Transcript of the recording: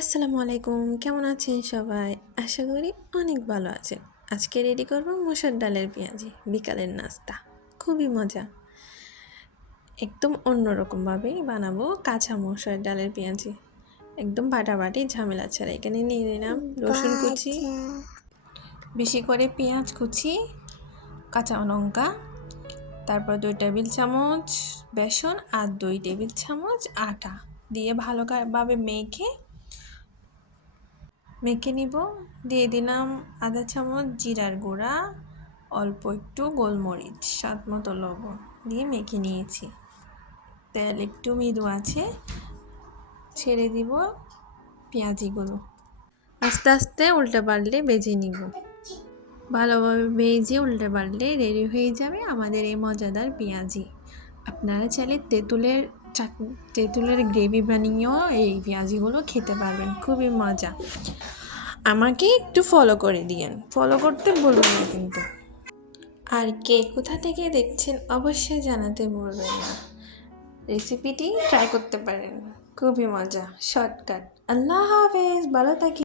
আসসালামু আলাইকুম, কেমন আছেন সবাই? আশা করি অনেক ভালো আছেন। আজকে রেডি করব মসুর ডালের পেঁয়াজি, বিকালের নাস্তা। খুবই মজা। একদম অন্যরকমভাবেই বানাবো কাঁচা মসুর ডালের পেঁয়াজি। একদম বাটাবাটি ঝামেলা ছাড়া। এখানে নিয়ে নিলাম রসুন কুচি, বেশি করে পেঁয়াজ কুচি, কাঁচা লঙ্কা, তারপর 2 টেবিল চামচ বেসন আর 2 টেবিল চামচ আটা দিয়ে ভালোভাবে মেখে নিব। দিয়ে দিলাম আধা চামচ জিরার গুঁড়া, অল্প একটু গোলমরিচ, স্বাদ মতো লবণ দিয়ে মেখে নিয়েছি। তেল একটু মৃদু আছে, ছেড়ে দিব পেঁয়াজিগুলো। আস্তে আস্তে উল্টে পাল্টে ভেজে নিব। ভালোভাবে ভেজে উল্টে পাল্টে রেডি হয়ে যাবে আমাদের এই মজাদার পেঁয়াজি। আপনারা চাইলে তেঁতুলের গ্রেভি বানিয়েও এই পেঁয়াজিগুলো খেতে পারবেন, খুবই মজা। আমাকে একটু ফলো করে দিয়েন, ফলো করতে ভুলবেন না কিন্তু। আর কে কোথা থেকে দেখছেন অবশ্যই জানাতে ভুলবেন না। রেসিপিটি ট্রাই করতে পারেন, খুবই মজা, শর্টকাট। আল্লাহ হাফেজ, ভালো থাকি।